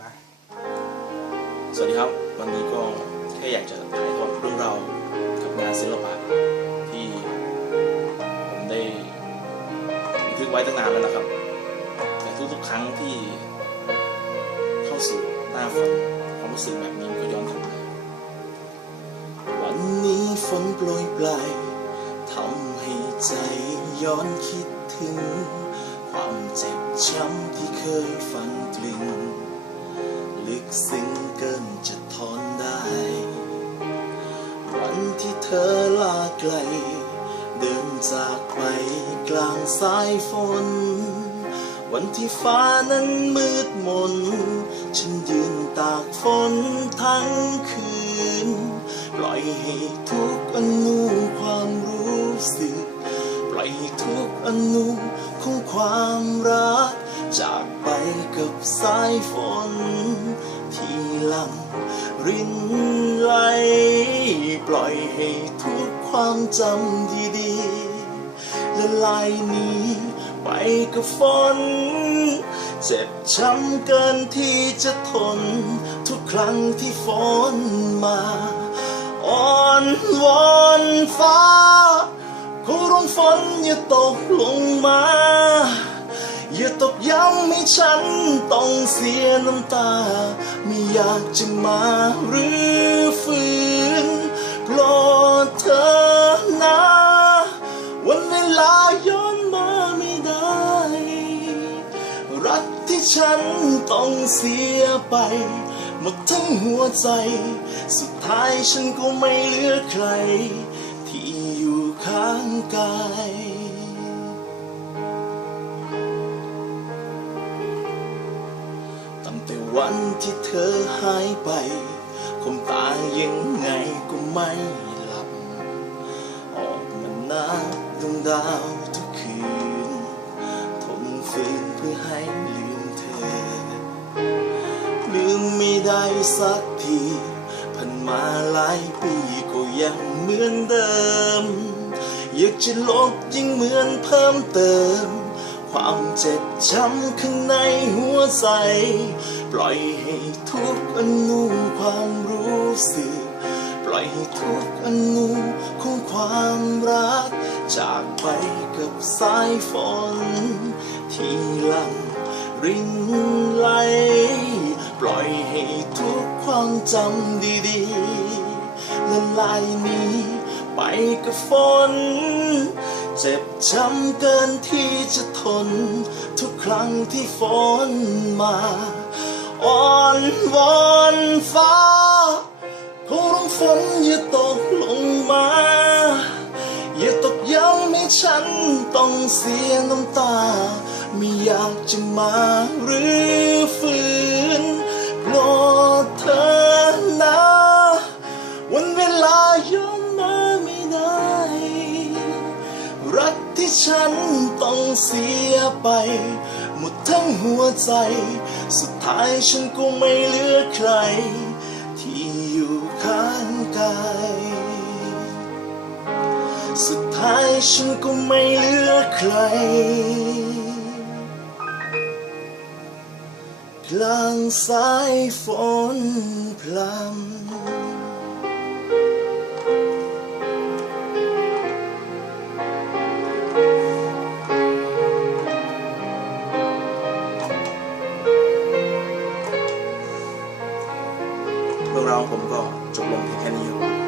มาสวัสดีครับ วันนี้ก็แค่อยากจะถ่ายทอดเรื่องราวกับงานศิลปะที่ผมได้บันทึกไว้ตั้งนานแล้วนะครับ แต่ทุกๆครั้งที่เข้าสู่หน้าฝนความรู้สึกแบบนี้ก็ย้อนกลับมาวันนี้ฝนโปรยปลายทำให้ใจย้อนคิดถึง ความเจ็บช้ำที่เคยฝังกลิ่น ลึกซึ้งเกินจะทนได้ วันที่เธอลาไกล เดินจากไปกลางสายฝน วันที่ฟ้านั้นมืดมน ฉันยืนตากฝนทั้งคืน ปล่อยให้ทุกอนูความรู้สึก ล่อยทุกอนูของความรัก จากไปกับสายฝน ที่ลังรินไหล ปล่อยให้ทุกความจำดีๆละลายนี้ไปกับฝน เจ็บช้ำเกินที่จะทน ทุกครั้งที่ฝนมา อ่อนวอนฟ้า ฝนอย่าตกลงมา อย่าตกย้ำให้ฉันต้องเสียน้ำตา ไม่อยากจะมาหรือฝืนโปรดเธอนะวันเวลาย้อนมาไม่ได้ รักที่ฉันต้องเสียไป หมดทั้งหัวใจ สุดท้ายฉันก็ไม่เหลือใคร กายตั้งแต่วันที่เธอหายไปคมตายังไงก็ไม่หลับ ออกมานับดวงดาวทุกคืน ทนฝืนเพื่อให้ลืมเธอ ลืมไม่ได้สักทีผ่านมาหลายปีก็ยังเหมือนเดิม อยากจะลบยิ่งเหมือนเพิ่มเติม ความเจ็บช้ำข้างในหัวใจ ปล่อยให้ทุกอนูความรู้สึก ปล่อยให้ทุกอนูของความรัก จากไปกับสายฝน ที่ลังรินไหล ปล่อยให้ทุกความจำดีๆละลายนี้ ไปกับฝน เจ็บช้ำเกินที่จะทน ทุกครั้งที่ฝนมาอ่อนวอนฟ้าขอร้องฝนอย่าตกลงมา อย่าตกย้ำให้ฉันต้องเสียน้ำตา ไม่อยากจะมาหรือฝืนโปรดเธอนะวันเวลาย้อ ที่ฉันต้องเสียไป หมดทั้งหัวใจ สุดท้ายฉันก็ไม่เหลือใคร ที่อยู่ข้างกายสุดท้ายฉันก็ไม่เหลือใคร กลางสายฝนพลำ เรื่องราวของผมก็จบลงเพียงแค่นี้ครับ